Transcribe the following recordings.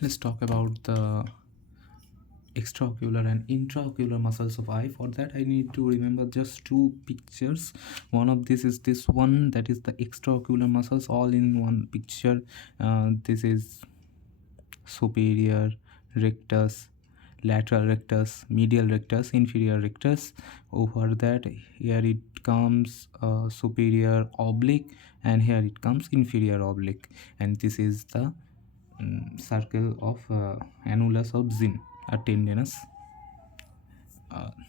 Let's talk about the extraocular and intraocular muscles of eye. For that I need to remember just two pictures. One of this is this one, that is the extraocular muscles all in one picture. This is superior rectus, lateral rectus, medial rectus, inferior rectus. Over that, here it comes superior oblique, and here it comes inferior oblique, and this is the circle of annulus of Zinn, a tendinous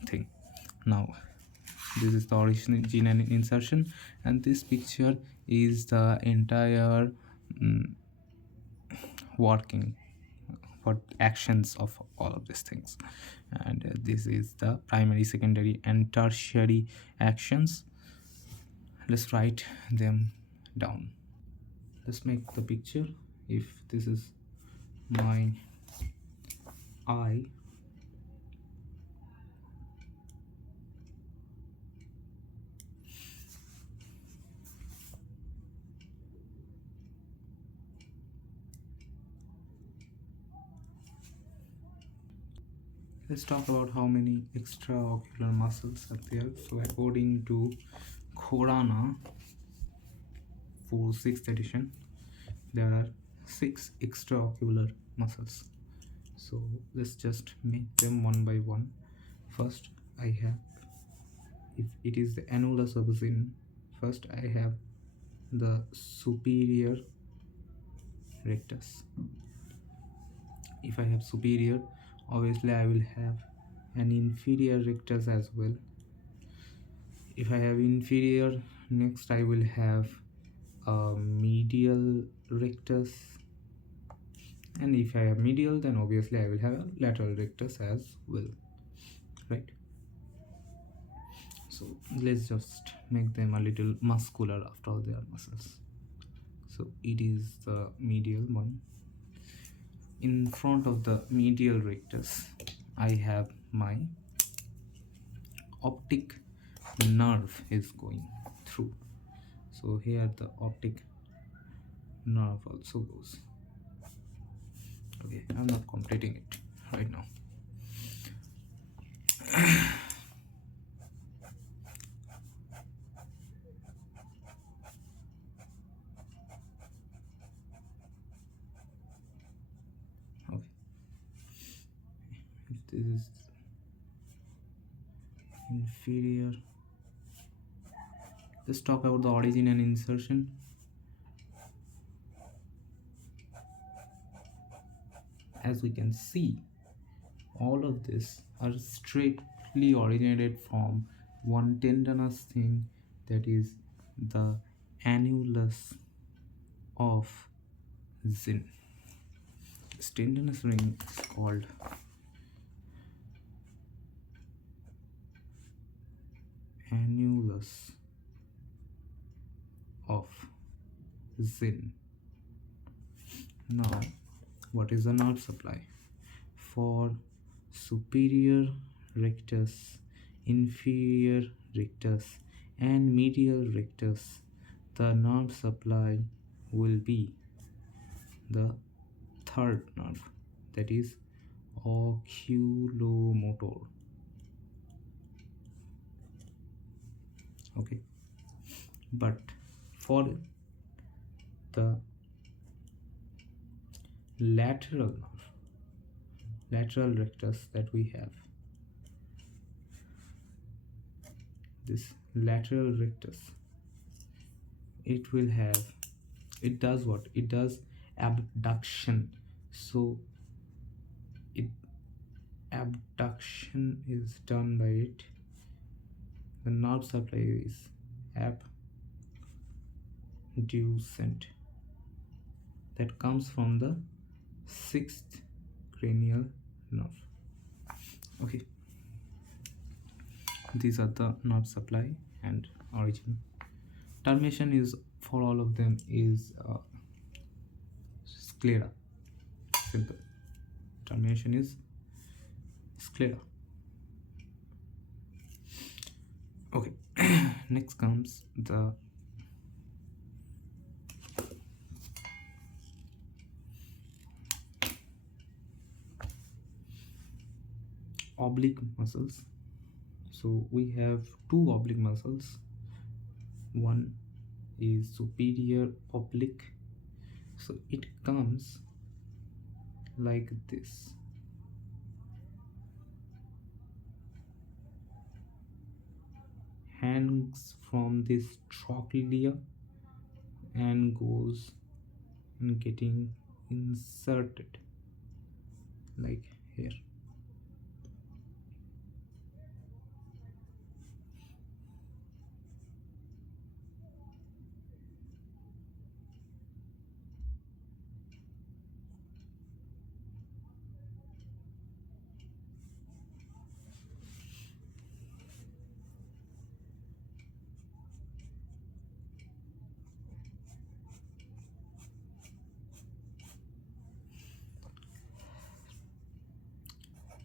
thing. Now this is the origin and insertion, and this picture is the entire working for actions of all of these things. And this is the primary, secondary and tertiary actions. Let's write them down. Let's make the picture. If this is my eye, let's talk about how many extraocular muscles are there. So according to Khorana for 6th edition, there are 6 extraocular muscles. So let's just make them one by one. First I have, if it is the annulus of Zinn, first I have the superior rectus. If I have superior, obviously I will have an inferior rectus as well. If I have inferior, next I will have a medial rectus, and if I have medial, then obviously I will have a lateral rectus as well, right? So let's just make them a little muscular. After all, they are muscles. So it is the medial one. In front of the medial rectus, I have my optic nerve is going through. So here the optic nerve also goes. Okay, I'm not completing it right now. Okay, if this is inferior, let's talk about the origin and insertion. As we can see, all of this are straightly originated from one tendinous thing, that is the annulus of Zinn. This tendinous ring is called annulus of Zinn. Now, what is the nerve supply? For superior rectus, inferior rectus and medial rectus, the nerve supply will be the third nerve, that is oculomotor. Okay, but for the lateral nerve, lateral rectus that we have, this lateral rectus, it will have, it does what? It does abduction. So abduction is done by it. The nerve supply is abducent, that comes from the 6th cranial nerve. Okay, these are the nerve supply and origin. Termination is, for all of them, is sclera. Simple. Termination is sclera. Okay, next comes the oblique muscles. So we have two oblique muscles. One is superior oblique, so it comes like this, hangs from this trochlea and goes and getting inserted like here.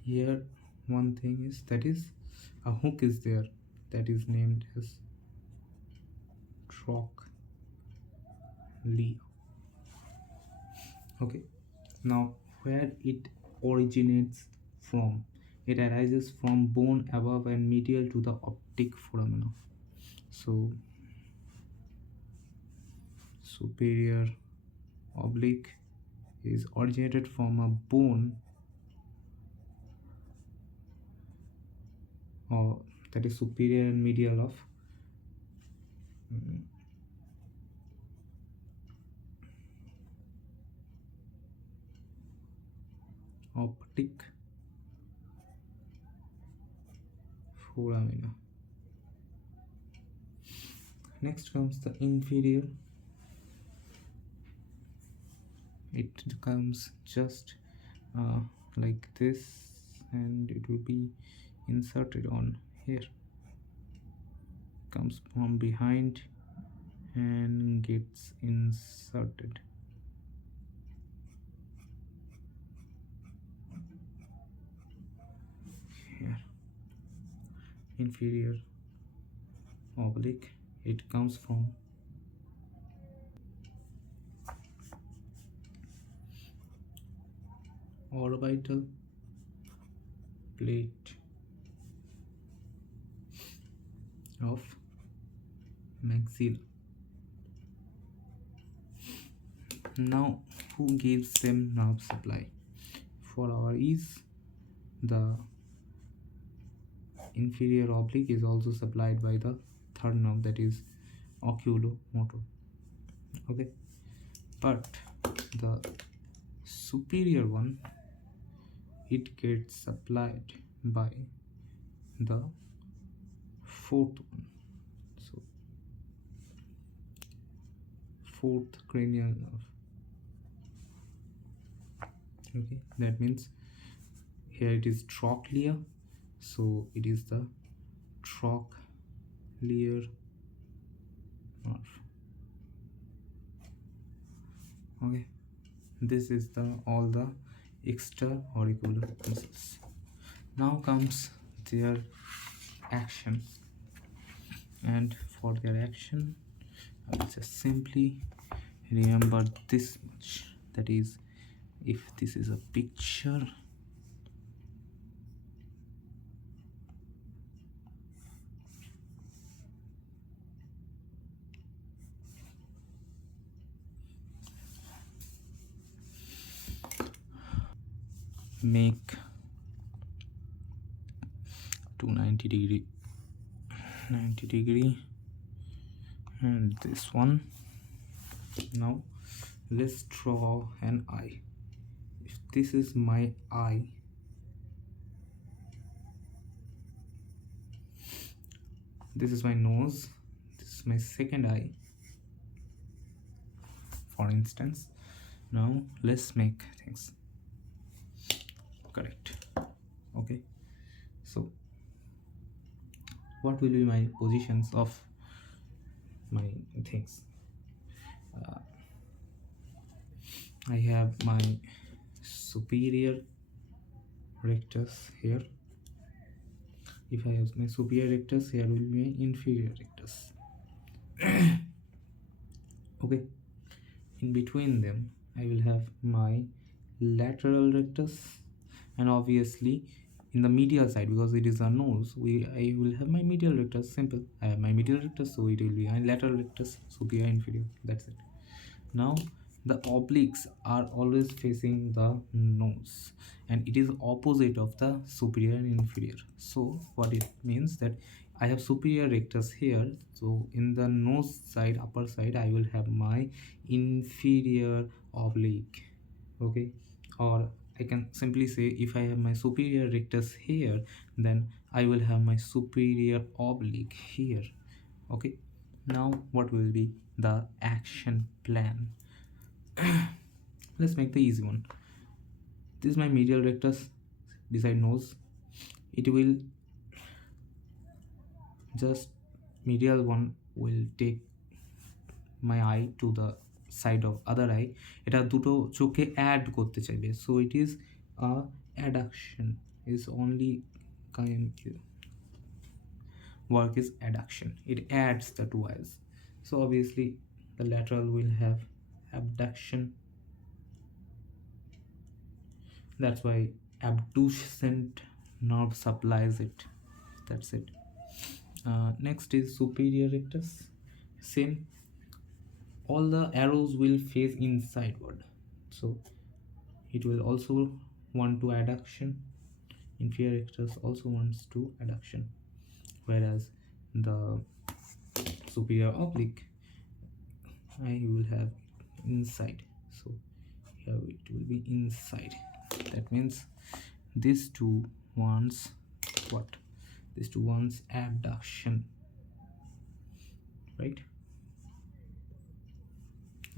Here one thing is, that is a hook is there, that is named as trochlea. Okay, now where it originates from, it arises from bone above and medial to the optic foramina. So superior oblique is originated from a bone, or that is superior and medial of optic foramina. Next comes the inferior. It comes just like this, and it will be inserted on here, comes from behind and gets inserted here. Inferior oblique, it comes from orbital plate of maxilla. Now who gives them nerve supply? For our ease, the inferior oblique is also supplied by the third nerve, that is oculomotor. Okay, but the superior one, it gets supplied by the fourth one, so fourth cranial nerve. Okay, that means here it is trochlea, so it is the trochlear nerve. Okay, this is the all the extra-auricular muscles. Now comes their action, and for their action I will just simply remember this much, that is, if this is a picture, make 290 degree, 90 degree, and this one. Now let's draw an eye. If this is my eye, this is my nose, this is my second eye, for instance. Now let's make things correct. Okay, so what will be my positions of my things? I have my superior rectus here. If I have my superior rectus, here will be my inferior rectus. Okay, in between them I will have my lateral rectus, and obviously in the medial side, because it is a nose, I will have my medial rectus. Simple. I have my medial rectus, so it will be my lateral rectus, superior, inferior. That's it. Now the obliques are always facing the nose, and it is opposite of the superior and inferior. So what it means that I have superior rectus here, so in the nose side, upper side, I will have my inferior oblique. Okay, or I can simply say, if I have my superior rectus here, then I will have my superior oblique here. Okay, now what will be the action plan? Let's make the easy one. This is my medial rectus beside nose. It will just, medial one will take my eye to the side of other eye. এটা দুটো চোখে add করতে চাইবে, so it is a adduction, is only kind work is adduction. It adds the two eyes, so obviously the lateral will have abduction. That's why abducent nerve supplies it. That's it. Next is superior rectus. Same, all the arrows will face insideward, so it will also want to adduction. Inferior rectus also wants to adduction, whereas the superior oblique, I will have inside, so here it will be inside. That means these two wants what? These two wants abduction, right?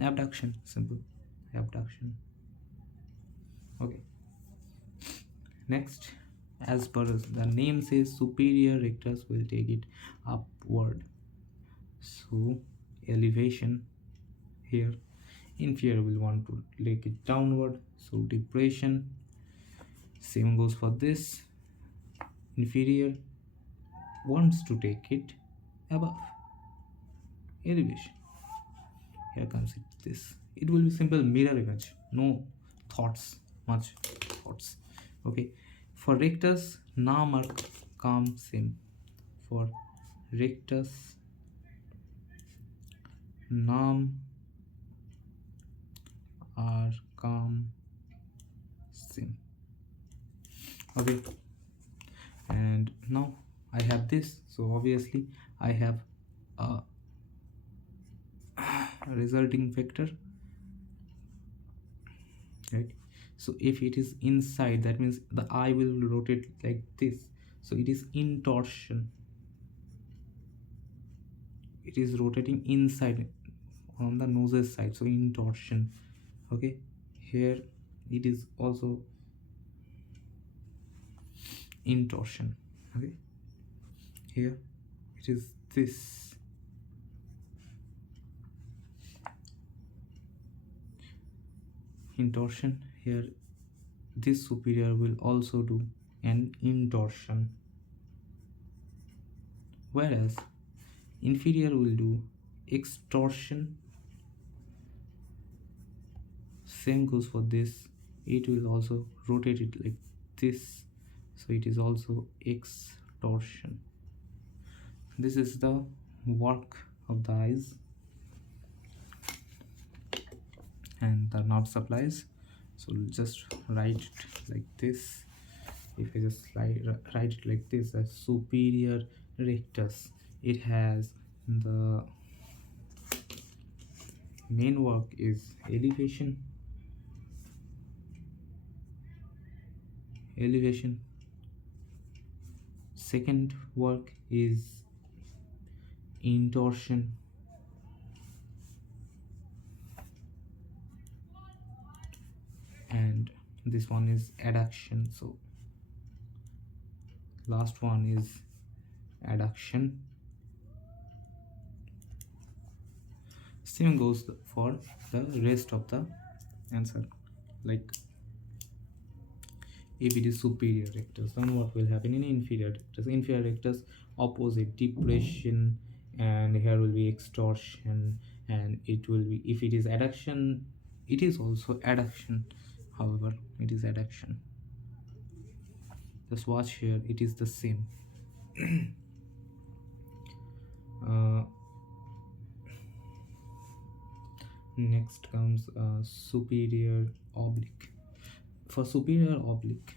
Abduction, simple. Abduction. Okay, next, as per the name says, superior rectus will take it upward, so elevation here. Inferior will want to take it downward, so depression. Same goes for this. Inferior wants to take it above, elevation. Here comes it, this. It will be simple mirror image, no thoughts, much thoughts. Okay, for rectus, naam are calm, same. For rectus, naam are calm, same. Okay, and now I have this, so obviously I have a resulting vector, right? So if it is inside, that means the eye will rotate like this, so it is intorsion. It is rotating inside on the nose's side, so intorsion. Okay, here it is also intorsion. Okay, here it is this. Intorsion. Here this superior will also do an intorsion, whereas inferior will do extorsion. Same goes for this, it will also rotate it like this, so it is also extortion. This is the work of the eyes and the nerve supplies. So just write it like this. If I just write it like this, as superior rectus, it has the main work is elevation. Second work is intorsion. And this one is adduction, so last one is adduction. Same goes for the rest of the answer. Like if it is superior rectus, then what will happen in inferior rectus? Inferior rectus, opposite, depression, and here will be extortion, and it will be, if it is adduction, it is also adduction. However, it is adduction. Just watch here, it is the same. uh, Next comes superior oblique. For superior oblique,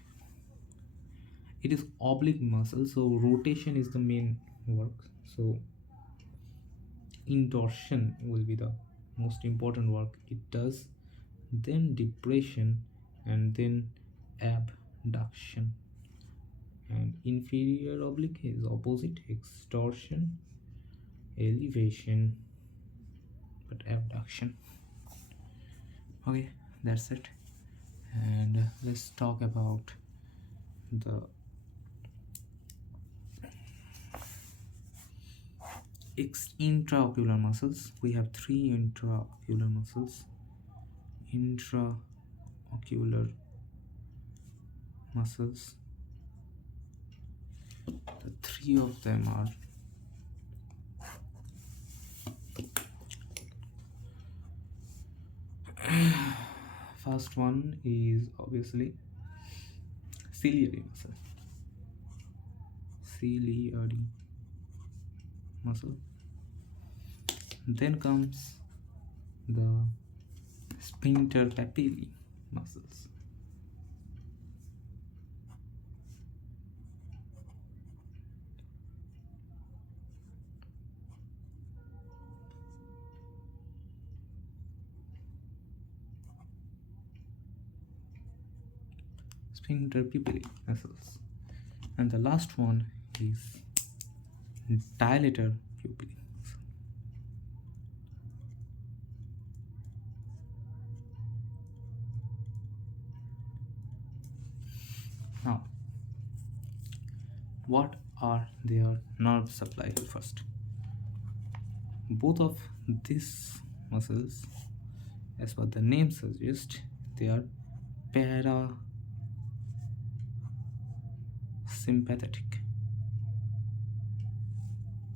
it is oblique muscle, so rotation is the main work. So intorsion will be the most important work it does, then depression, and then abduction. And inferior oblique is opposite, extorsion, elevation, but abduction. Okay, that's it. And let's talk about the intraocular muscles. We have three intraocular muscles. Intraocular muscles, the three of them are first one is obviously ciliary muscle. Ciliary muscle. Then comes the sphincter papillae muscles. Sphincter papillae muscles. And the last one is dilator pupillae. Now, what are their nerve supply first? Both of these muscles, as what the name suggests, they are parasympathetic.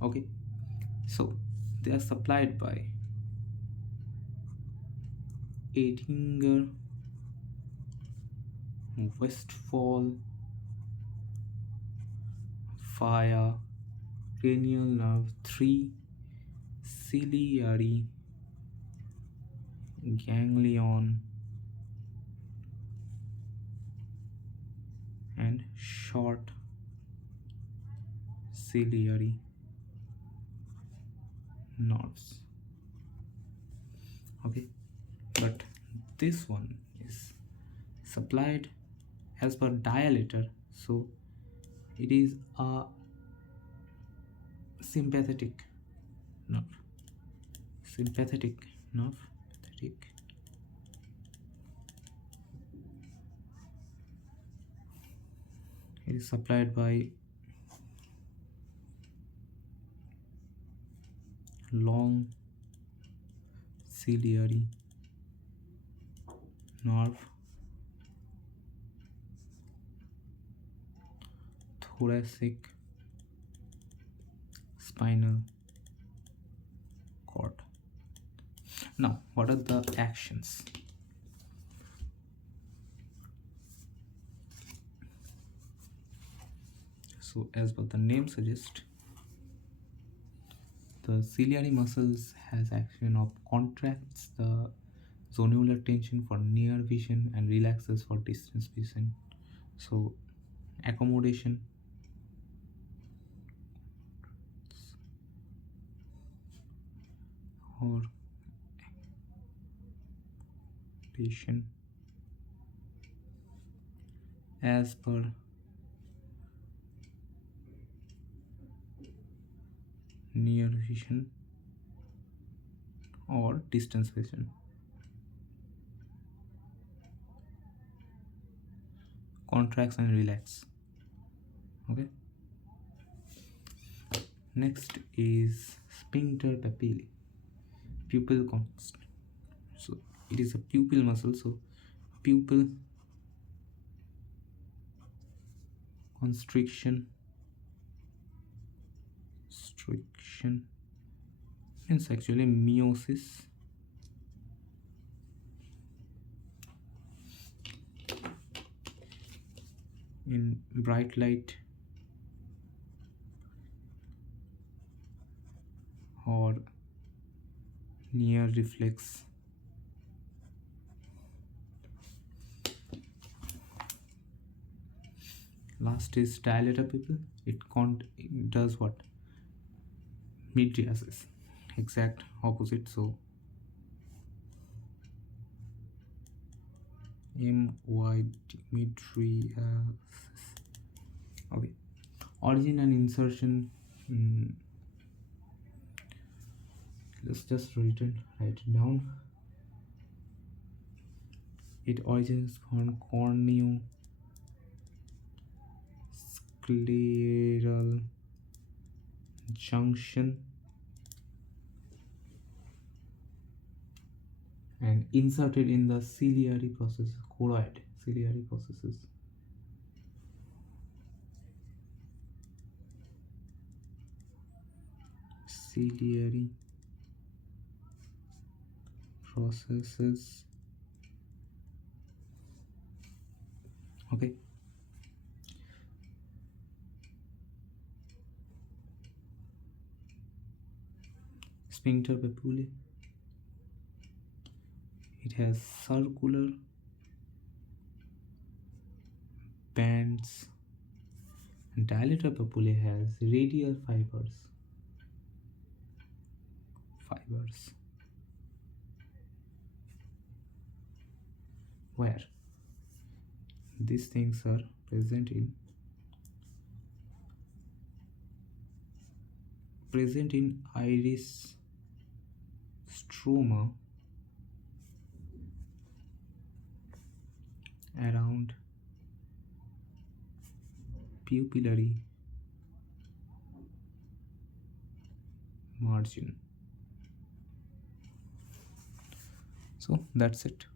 Okay, so they are supplied by Edinger, Westphal via cranial nerve 3, ciliary ganglion, and short ciliary nerves. Okay, but this one is supplied as per dilator, so it is a sympathetic nerve. Sympathetic nerve. Sympathetic. It is supplied by long ciliary nerve, thoracic spinal cord. Now, what are the actions? So, as what the name suggests, the ciliary muscles has action of contracts the zonular tension for near vision and relaxes for distance vision. So, accommodation, or patient as per near vision or distance vision. Contracts and relax. Okay. Next is sphincter papillae, pupil const. So it is a pupil muscle. So pupil constriction means actually meiosis. in bright light or near reflex. Last is dilator pupil. It does what? Mydriasis. Exact opposite. So mydriasis. Okay. Origin and insertion. Let's just write it down. It originates from corneoscleral junction and inserted in the ciliary process, choroid ciliary processes. Ciliary processes. Okay. Sphincter papillae. It has circular bands. Dilator papillae has radial fibers. Where these things are present in iris stroma around pupillary margin. So that's it.